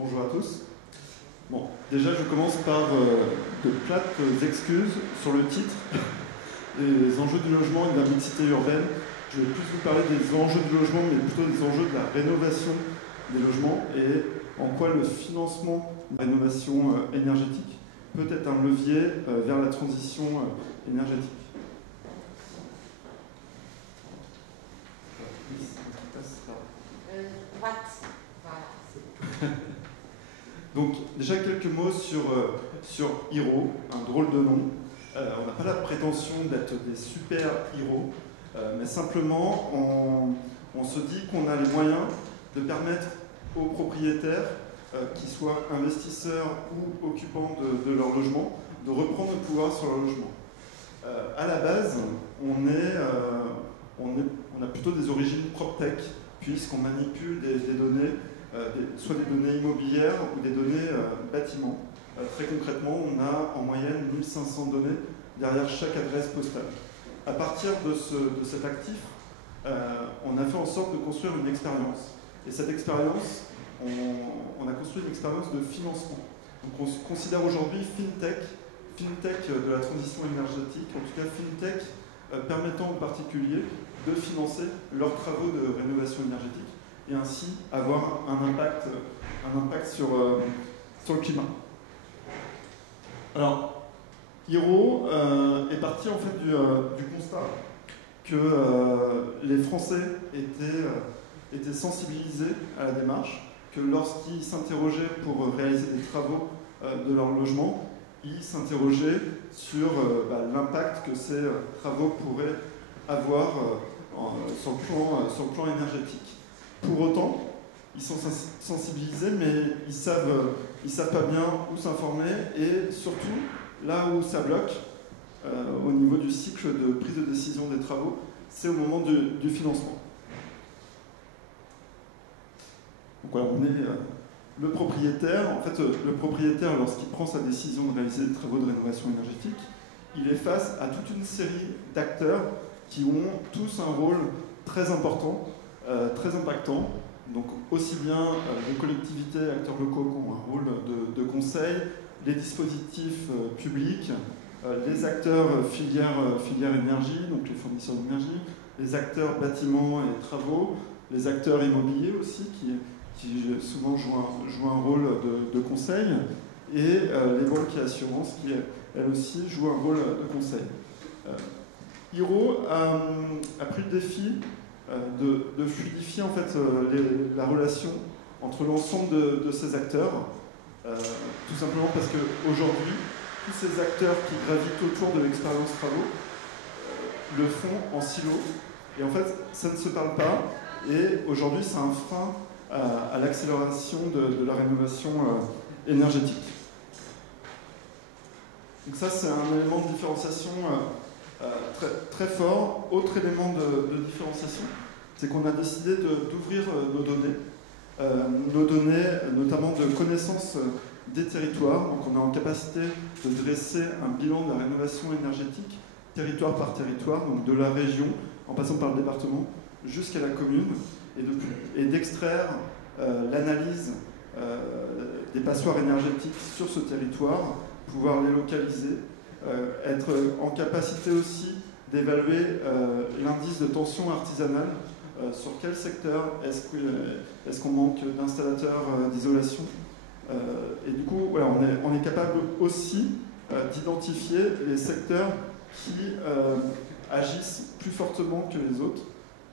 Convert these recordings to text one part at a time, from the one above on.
Bonjour à tous. Bon, déjà je commence par de plates excuses sur le titre, les enjeux du logement et de la mixité urbaine. Je vais plus vous parler des enjeux du logement, mais plutôt des enjeux de la rénovation des logements et en quoi le financement de la rénovation énergétique peut être un levier vers la transition énergétique. Droite. Voilà. Donc déjà quelques mots sur Hiro, un drôle de nom. On n'a pas la prétention d'être des super héros, mais simplement on se dit qu'on a les moyens de permettre aux propriétaires, qu'ils soient investisseurs ou occupants de leur logement, de reprendre le pouvoir sur leur logement. À la base, on a plutôt des origines PropTech, puisqu'on manipule des données, soit des données immobilières ou des données bâtiments. Très concrètement, on a en moyenne 1500 données derrière chaque adresse postale. À partir de cet actif, on a fait en sorte de construire une expérience. Et cette expérience, on a construit une expérience de financement. Donc on se considère aujourd'hui FinTech de la transition énergétique, en tout cas FinTech permettant aux particuliers de financer leurs travaux de rénovation énergétique et ainsi avoir un impact sur le climat. Alors, Hiro est parti en fait du constat que les Français étaient sensibilisés à la démarche, que lorsqu'ils s'interrogeaient pour réaliser des travaux de leur logement, ils s'interrogeaient sur l'impact que ces travaux pourraient avoir sur le plan énergétique. Pour autant, ils sont sensibilisés, mais ils savent pas bien où s'informer et surtout, là où ça bloque, au niveau du cycle de prise de décision des travaux, c'est au moment du financement. Donc voilà, on est le propriétaire. En fait, le propriétaire, lorsqu'il prend sa décision de réaliser des travaux de rénovation énergétique, il est face à toute une série d'acteurs qui ont tous un rôle très important, très impactant. Donc aussi bien les collectivités, acteurs locaux qui ont un rôle de conseil, les dispositifs publics, les acteurs filière énergie, donc les fournisseurs d'énergie, les acteurs bâtiments et travaux, les acteurs immobiliers aussi qui souvent jouent un rôle de conseil, et les banques et assurances qui elles aussi jouent un rôle de conseil. Hiro a pris le défi de fluidifier en fait la relation entre l'ensemble de ces acteurs, tout simplement parce qu'aujourd'hui, tous ces acteurs qui gravitent autour de l'expérience travaux le font en silo, et en fait ça ne se parle pas, et aujourd'hui c'est un frein à l'accélération de la rénovation énergétique. Donc ça c'est un élément de différenciation très, très fort. Autre élément de différenciation, c'est qu'on a décidé d'ouvrir nos données notamment de connaissance des territoires. Donc on est en capacité de dresser un bilan de la rénovation énergétique territoire par territoire, donc de la région en passant par le département jusqu'à la commune, et d'extraire l'analyse des passoires énergétiques sur ce territoire, pouvoir les localiser, être en capacité aussi d'évaluer l'indice de tension artisanale, sur quel secteur est-ce qu'on manque d'installateurs d'isolation. Et du coup, voilà, on est capable aussi d'identifier les secteurs qui agissent plus fortement que les autres,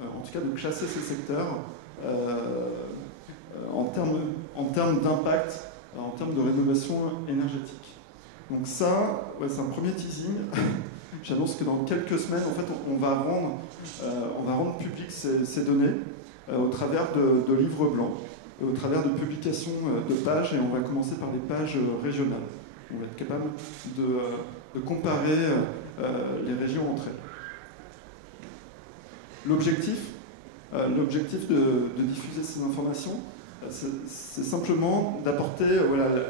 en tout cas de classer ces secteurs en termes d'impact, en termes de rénovation énergétique. Donc ça, ouais, c'est un premier teasing. J'annonce que dans quelques semaines, en fait, on va rendre public ces données au travers de livres blancs, au travers de publications de pages, et on va commencer par des pages régionales. On va être capable de comparer les régions entre elles. L'objectif de diffuser ces informations, c'est simplement d'apporter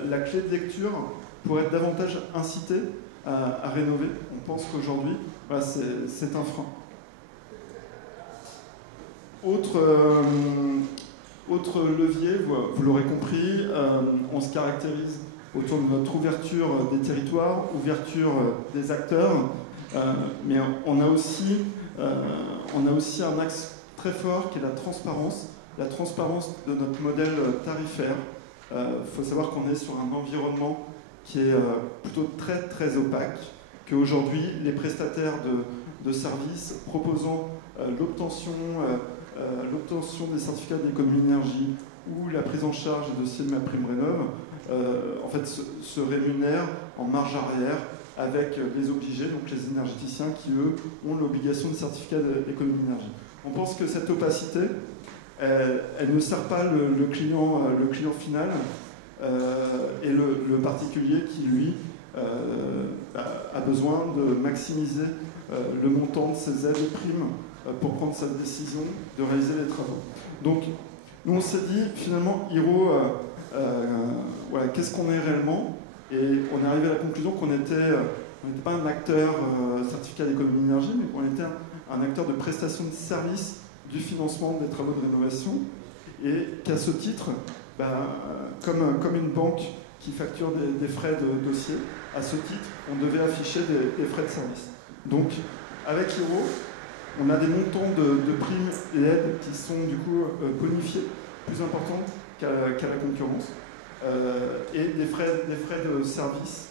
la clé de lecture pour être davantage incité à rénover. On pense qu'aujourd'hui, c'est un frein. Autre levier, vous l'aurez compris, on se caractérise autour de notre ouverture des territoires, ouverture des acteurs, mais on a aussi un axe très fort qui est la transparence de notre modèle tarifaire. Faut savoir qu'on est sur un environnement qui est plutôt très très opaque, qu'aujourd'hui les prestataires de services proposant l'obtention des certificats d'économie d'énergie ou la prise en charge des dossiers de MaPrimeRénov' en fait se rémunèrent en marge arrière avec les obligés, donc les énergéticiens qui eux ont l'obligation de certificat d'économie d'énergie. On pense que cette opacité, elle ne sert pas le client final et le particulier qui lui a besoin de maximiser le montant de ses aides et primes pour prendre sa décision de réaliser les travaux. Donc, nous on s'est dit, finalement, Hiro, voilà, qu'est-ce qu'on est réellement? Et on est arrivé à la conclusion qu'on n'était pas un acteur certificat d'économie d'énergie, mais qu'on était un acteur de prestation de services du financement des travaux de rénovation, et qu'à ce titre, comme une banque qui facture des frais de dossier, à ce titre, on devait afficher des frais de service. Donc, avec Hiro, on a des montants de primes et aides qui sont du coup bonifiés, plus importants qu'à la concurrence, et des frais de service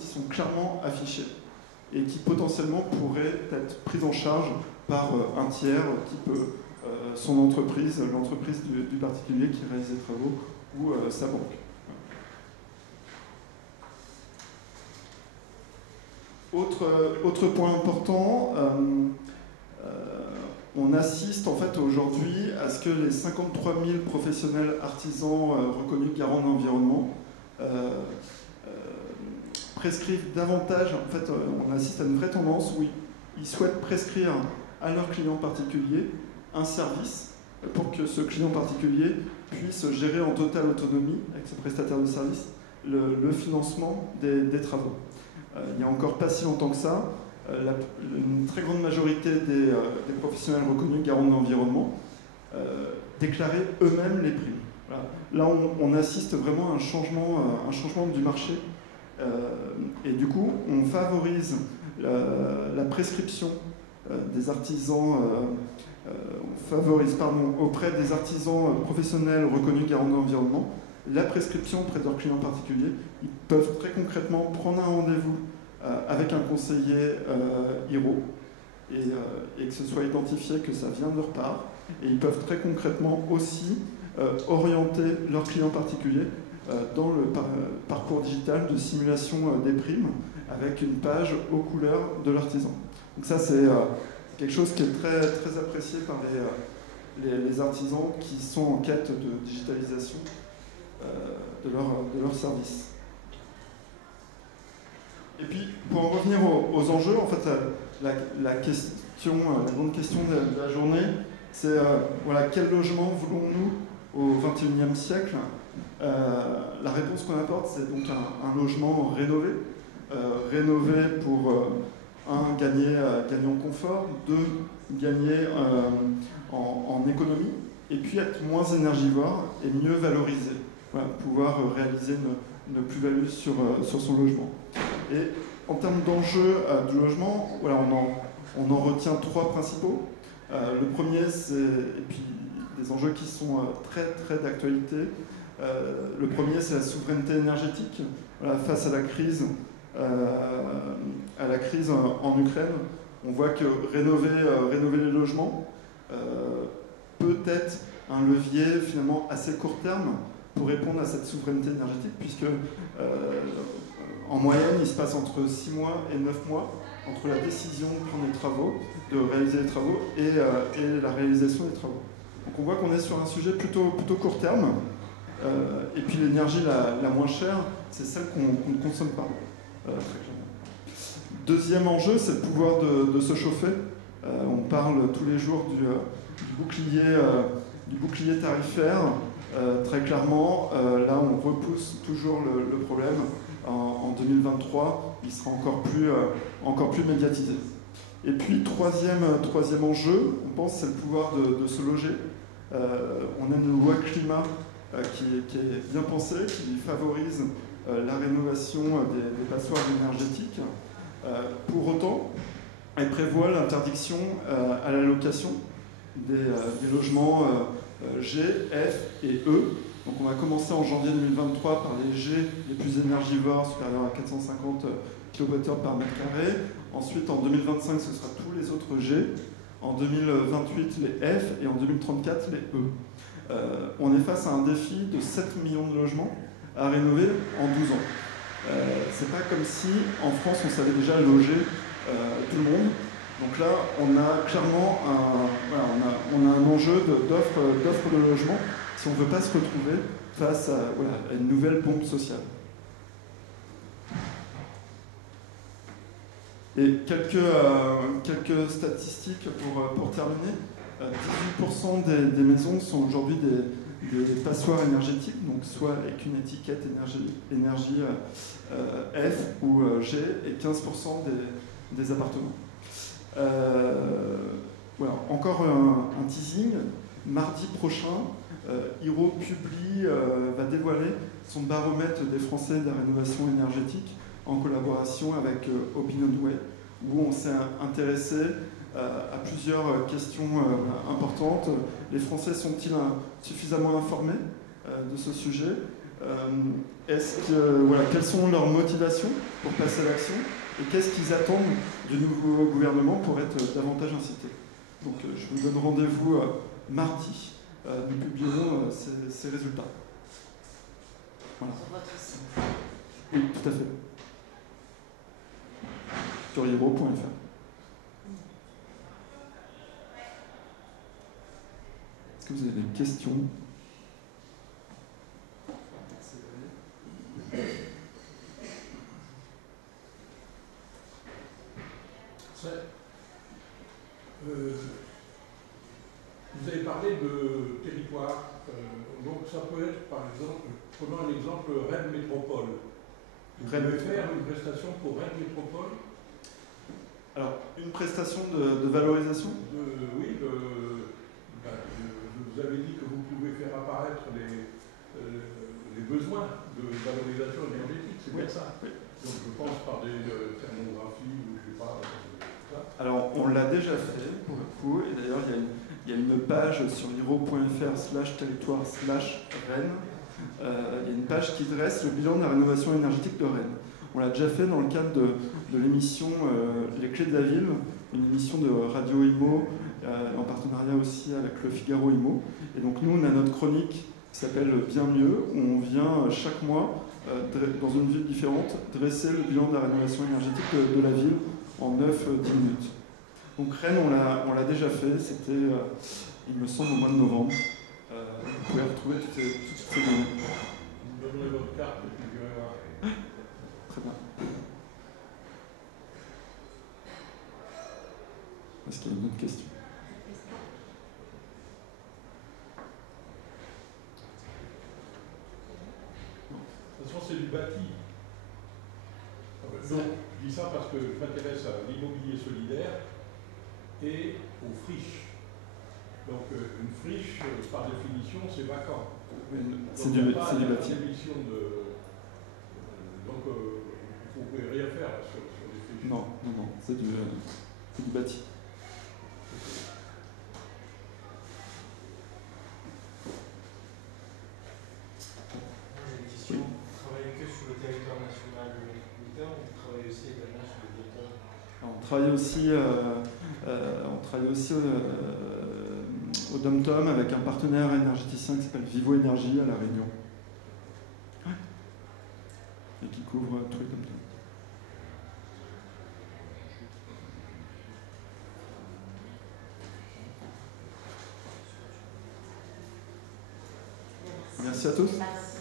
qui sont clairement affichés et qui potentiellement pourraient être pris en charge par un tiers, type son entreprise, l'entreprise du particulier qui réalise les travaux, ou sa banque. Autre point important, on assiste en fait aujourd'hui à ce que les 53 000 professionnels artisans reconnus garants de l'environnement prescrivent davantage. En fait, on assiste à une vraie tendance où ils souhaitent prescrire à leurs clients particuliers un service pour que ce client particulier puisse gérer en totale autonomie avec ce prestataire de service le financement des travaux. Il n'y a encore pas si longtemps que ça, une très grande majorité des professionnels reconnus garants de l'environnement déclaraient eux-mêmes les primes. Voilà. Là, on assiste vraiment à un changement du marché. Et du coup, on favorise la prescription des artisans, auprès des artisans professionnels reconnus garants de l'environnement, la prescription auprès de leurs clients particuliers. Ils peuvent très concrètement prendre un rendez-vous avec un conseiller Hiro et que ce soit identifié que ça vient de leur part. Et ils peuvent très concrètement aussi orienter leurs clients particuliers dans le parcours digital de simulation des primes avec une page aux couleurs de l'artisan. Donc ça, c'est quelque chose qui est très, très apprécié par les artisans qui sont en quête de digitalisation de leur service. Et puis, pour en revenir aux enjeux, en fait, la grande question de la journée, c'est voilà, quel logement voulons-nous au XXIe siècle? La réponse qu'on apporte, c'est donc un logement rénové. Rénové pour, gagner en confort, 2, gagner en économie, et puis être moins énergivore et mieux valorisé. Voilà, pouvoir réaliser une plus-value sur son logement. Et en termes d'enjeux du logement, voilà, on en retient 3 principaux. Le premier, c'est, et puis des enjeux qui sont très très d'actualité. Le premier, c'est la souveraineté énergétique. Voilà, face à la crise en Ukraine, on voit que rénover les logements peut être un levier finalement assez court terme pour répondre à cette souveraineté énergétique, puisque en moyenne, il se passe entre 6 mois et 9 mois entre la décision de prendre les travaux, de réaliser les travaux et la réalisation des travaux. Donc on voit qu'on est sur un sujet plutôt court terme. Et puis l'énergie la moins chère, c'est celle qu'on ne consomme pas, très clairement. Deuxième enjeu, c'est le pouvoir de se chauffer. On parle tous les jours du bouclier tarifaire. Très clairement, là on repousse toujours le problème. En 2023, il sera encore plus médiatisé. Et puis troisième enjeu, on pense, c'est le pouvoir de se loger. On a une loi climat qui est bien pensée, qui favorise la rénovation des passoires énergétiques. Pour autant, elle prévoit l'interdiction à la location des logements G, F et E. Donc on va commencer en janvier 2023 par les G les plus énergivores, supérieurs à 450 kWh par mètre carré. Ensuite, en 2025, ce sera tous les autres G. En 2028, les F. Et en 2034, les E. On est face à un défi de 7 millions de logements à rénover en 12 ans. C'est pas comme si, en France, on savait déjà loger tout le monde. Donc là, on a clairement un enjeu d'offre de logement si on ne veut pas se retrouver face à une nouvelle bombe sociale. Et quelques statistiques pour terminer. 18% des maisons sont aujourd'hui des passoires énergétiques, donc soit avec une étiquette énergie F ou G, et 15% des appartements. Voilà. Encore un teasing. Mardi prochain, Hiro va dévoiler son baromètre des Français de la rénovation énergétique en collaboration avec Opinionway, où on s'est intéressé à plusieurs questions importantes. Les Français sont-ils suffisamment informés de ce sujet? Quelles sont leurs motivations pour passer à l'action? Et qu'est-ce qu'ils attendent du nouveau gouvernement pour être davantage incités? Donc je vous donne rendez-vous mardi. Nous publierons ces résultats. Voilà. Sur votre site. Oui, tout à fait. Sur hiro.fr. Est-ce que vous avez des questions? Vous avez parlé de territoire, donc ça peut être par exemple, prenons un exemple, Rennes Métropole. Vous pouvez faire une prestation pour Rennes Métropole? Alors, une prestation de valorisation? Oui, vous avez dit que vous pouvez faire apparaître les besoins de valorisation énergétique, c'est bien ça? Oui. Donc je pense par des thermographies ou je sais pas. Alors, on l'a déjà fait, pour le coup, et d'ailleurs, il y a une page sur hiro.fr/territoire/Rennes. Il y a une page qui dresse le bilan de la rénovation énergétique de Rennes. On l'a déjà fait dans le cadre de l'émission Les Clés de la Ville, une émission de Radio Imo, en partenariat aussi avec le Figaro Imo. Et donc, nous, on a notre chronique qui s'appelle Bien mieux, où on vient chaque mois, dans une ville différente, dresser le bilan de la rénovation énergétique de la ville en 9-10 minutes. Donc Rennes, on l'a déjà fait, c'était, il me semble, au mois de novembre. Vous pouvez retrouver toutes ces données. Vous me donnerez votre carte et puis je vais voir. Très bien. Est-ce qu'il y a une autre question? De toute façon, c'est du bâti. Donc, je dis ça parce que je m'intéresse à l'immobilier solidaire et aux friches. Donc, une friche, par définition, c'est vacant. C'est du bâti. Donc, vous ne pouvez rien faire sur les friches. Non, c'est du bâti. J'ai une question. Vous travaillez que sur le territoire national métropolitain ou vous travaillez aussi également sur le territoire? On travaille aussi au Dom-Tom avec un partenaire énergéticien qui s'appelle Vivo Énergie à La Réunion. Et qui couvre tous les Dom-Tom. Merci à tous. Merci.